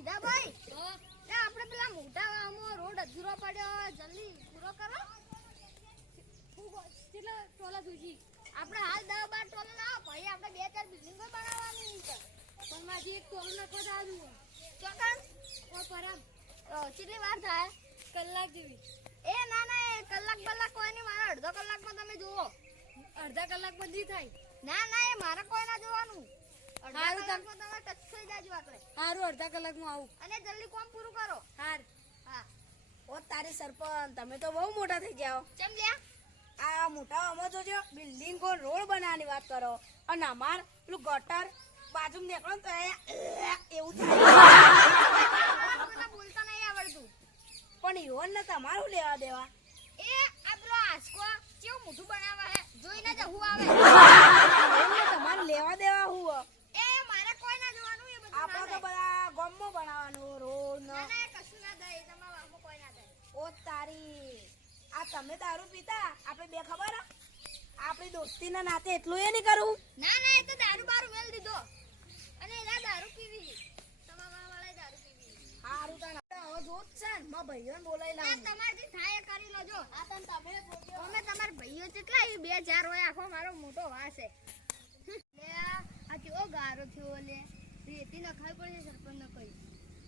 સીધા ભાઈ આપણે પેલા મોટા ગામમાં રોડ અધૂરો પડ્યો જલ્દી પૂરો કરો કેટલા ટોલા જોઈજી આપણે હાલ 10-12 ટોલા લાવો ભાઈ આપણે 2-4 બિલ્ડિંગો બનાવવાની છે પણ માજી એક ટોલ નકો દાદુ ચોકન ઓ પરમ કેટલી વાર થાય કલાક જેવી એ ના એ કલાક કોઈ નહીં મારા અડધો કલાકમાં તમે જુઓ અડધા કલાકમાં દી થાય ના એ મારે કોઈ ના જોવાનું અડધા કલાકમાં તમે ટચ થઈ જાજો આપણે સારું અડધા કલાકમાં આવું અને જલ્દી કામ પૂરું કરો હા ઓ તારી સરપંચ તમે તો બહુ મોટા થઈ ગયા કેમ લ્યા આ મોટા અમો જોજો બિલ્ડિંગ કો રોડ બનાવવાની વાત કરો અને અમાર પેલું ગટર બાજુ નીકળો તો એવું થાય બોલતા નહીં આવડતું પણ ઈવન ને તમારું લેવા દેવા એ આ પેલો આસકો કેવું મોટું બનાવવા હે જોઈને જ હું આવે તમારે લેવા દેવા હું એ મારે કોઈ ના જોવાનું એ બધું આપણે તો બધા ગામમાં બનાવવાનું રોડ ના કશું ના થાય તમારા ગામમાં કોઈ ના થાય ઓ તારી આ તમે દારૂ પીતા આપણે બે ખબર આપણી દોસ્તીના નાતે એટલું એ નહીં કરું ના એ તો દારૂ બારૂ મેલ દીધો અને એના દારૂ પીવી તમારા વાળા દારૂ પીવી હારું તને હવે જોત છે ને મા ભાઈઓને બોલાઈ લાવ તમારથી થાય કરી લેજો આ તને તમે બોલ્યો અમે તમાર ભાઈઓ કેટલા 2-4 હોય આખો મારો મોટો વાસ છે લે આ કેવો ગારો થયો લે રેતી નખાઈ પડે સરપંચ ન કહી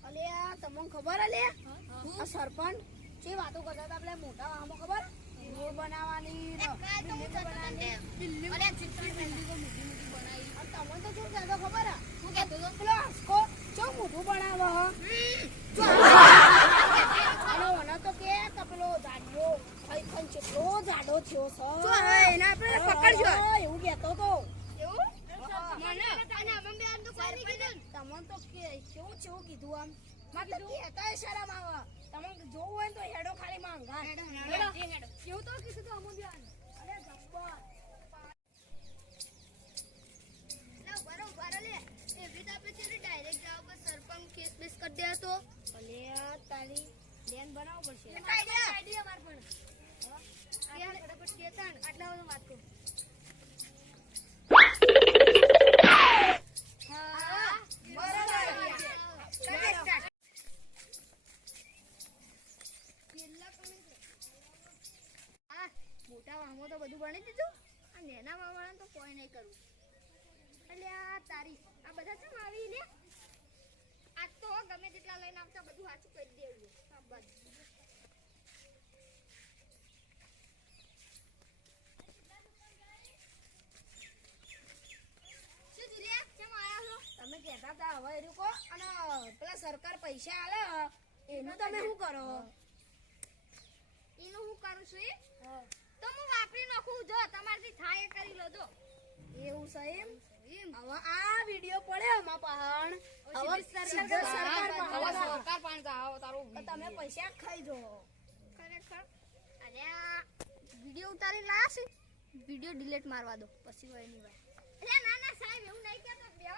અલે આ તમને ખબર અલે આ સરપંચ જે વાતો કરતા હતા આપણે મોટા આમાં ખબર રોડ બનાવવાની અરે ચિત્રી બિલ્ડિંગો મોટી બનાવી અને તમને તો શું કહેતો ખબર શું કહેતો તો પેલો આસકો ચો મોટું બનાવો અને મને તો કે પેલો જાડો ખઈ કેટલો જાડો થયો છે એને આપણે પકડજો એવું કહેતો તો એવું મને અને અમે બે તો કોઈ નહીં કીધું તમને તો કે કેવું કીધું આમ મતલબ કે હતા શરમ આવે તમને જોવું હોય તો હેડો ખાલી માંગા હેડો કેવું તો કીધું તો અમો બેન અરે જબ્બર બરોબર લે એ રીત આપણે છે ડાયરેક્ટ જાવ પર સરપંચ કેસ બેસ કરી દે તો અલે તારી પ્લાન બનાવવો પડશે આઈડિયા માર પણ યાર ફટાફટ કેતા આટલા વાળો વાત કર હા બરોબર આઈડિયા મોટા વામો તો બધું બની દીધું આ નેના વાળાને તો કોઈ નહીં કરવું એટલે આ તારી આ બધા કેમ આવી લે આજ તો ગમે તેટલા લઈને આવતા બધું સાચું કરી દેવું આ બસ શું જીલ્યા કેમ આયા છો તમે કહેતા હતા હવે એ લોકો અને પેલા સરકાર પૈસા આલે એનું તમે શું કરો એનું હું કરું છું તો હું વાપરી નાખું જો તમારથી થાય એ કરી લો જો એવું છે એમ હવે આ વિડિયો પડ્યો માં પહાણ હવે સરકાર પણ જાવ તારો તમે પૈસા ખાઈ જો ખરેખર અરે આ વિડિયો ઉતારી લાયા છે વિડિયો ડિલીટ મારવા દો પછી હોય ની વાત અરે ના સાહેબ એવું નહીં કહેતો બેહો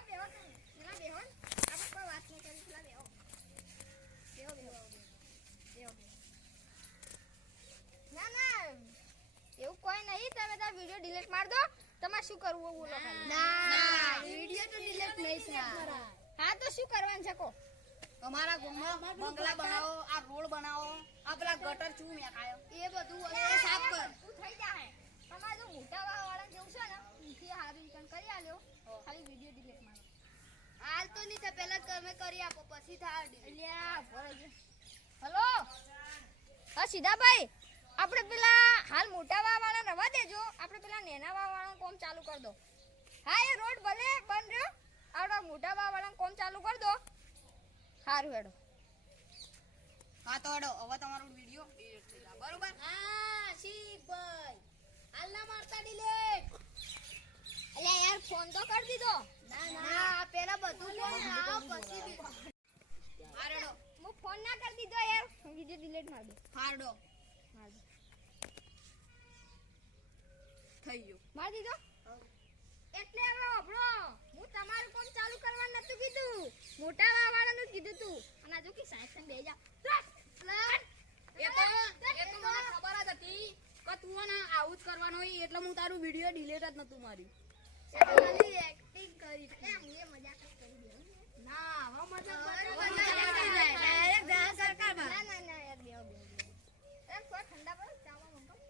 એના બેહો આપણે કોઈ વાત નહીં કરી પેલા બેહો ના એવું કોઈ નહીં તમે તાર વિડિયો ડિલીટ માર દો તમારે શું કરવું બોલો ના વિડિયો તો ડિલીટ નહીં થાય હા તો શું કરવાનું છે કો અમારા ગામમાં બંગલા બનાવો આ રોડ બનાવો આ પેલા ગટર ચૂ મે ખાયો એ બધું એ સાફ કર થઈ જાય તમારે જો મોટા વાળા જેવું છે ને ઈથી હારું કન કરી આલ્યો ખાલી વિડિયો ડિલીટ મારો હાલ તો નહીં તો પહેલા તમે કરી આપો પછી થાય અલ્યા ભરજો હેલો હા સીધાભાઈ આપણે પેલા હાલ મોટા વાળા રવા દેજો આપણે પેલા નેના વાળા કોમ ચાલુ કરી દો હા એ રોડ ભલે બન રહ્યો આવડા મોટા વાળા કોમ ચાલુ કરી દો સારું હેડો હા તો હેડો હવે તમારો વિડિયો ડિલીટ થઈ જાય બરોબર હા શીખભાઈ હાલ ના મારતા ડિલીટ અલ્યા યાર ફોન તો કરી દીધો ના પેલા બધું ફોન પછી હારડો હું ફોન ના કરી દીધો યાર વિડિયો ડિલીટ માર દો હારડો થઈ ગયો માર દીધો એટલે હવે આપણો હું તમારું કોમ ચાલુ કરવાનું નતું કીધું મોટા વાળાનું કીધું તું અને આજુ કે સાઈડ સંગ બેહી જા એ તો મને ખબર જ હતી કે તું ને આવું જ કરવાનું હોય એટલે હું તારું વિડિયો ડિલીટ જ નતું માર્યું ખાલી એક્ટિંગ કરી એમ એ મજાક કરી દે ના હવે મતલબ ના ના ના યાર બેહો બેહો એમ કોઈ ઠંડા પડે ચામાં મંગાવ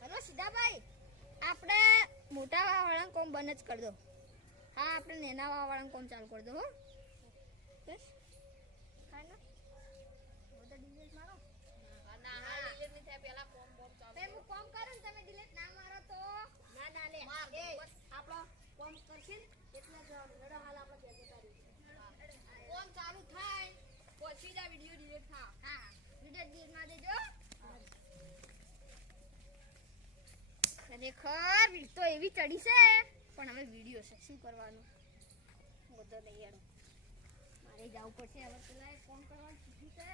હલો સીધાભાઈ આપણે મોટા વાળાને કોમ બંધ જ કરી દો હા આપણે નેના વાળાને કોમ ચાલુ કરી દો હો બસ ખાય ના બધા ડિલીટ મારો તે હું કોમ કરું ને તમે ડિલીટ ના મારો તો ના ના લે એ આપણો કોમ કરશે ને એટલે જ લડો હાલ આપણે ભેગો તારી કોમ ચાલુ થાય પછી જ આ વિડિયો ડિલીટ થાય હા વિડિયો ડિલીટ માં દેજો ખરેખર વીજ તો એવી ચડી છે પણ હવે વિડિયો છે શું કરવાનું બધો નહીં યાર મારે જવું પડશે હવે પેલા ફોન કરવાનું કીધું છે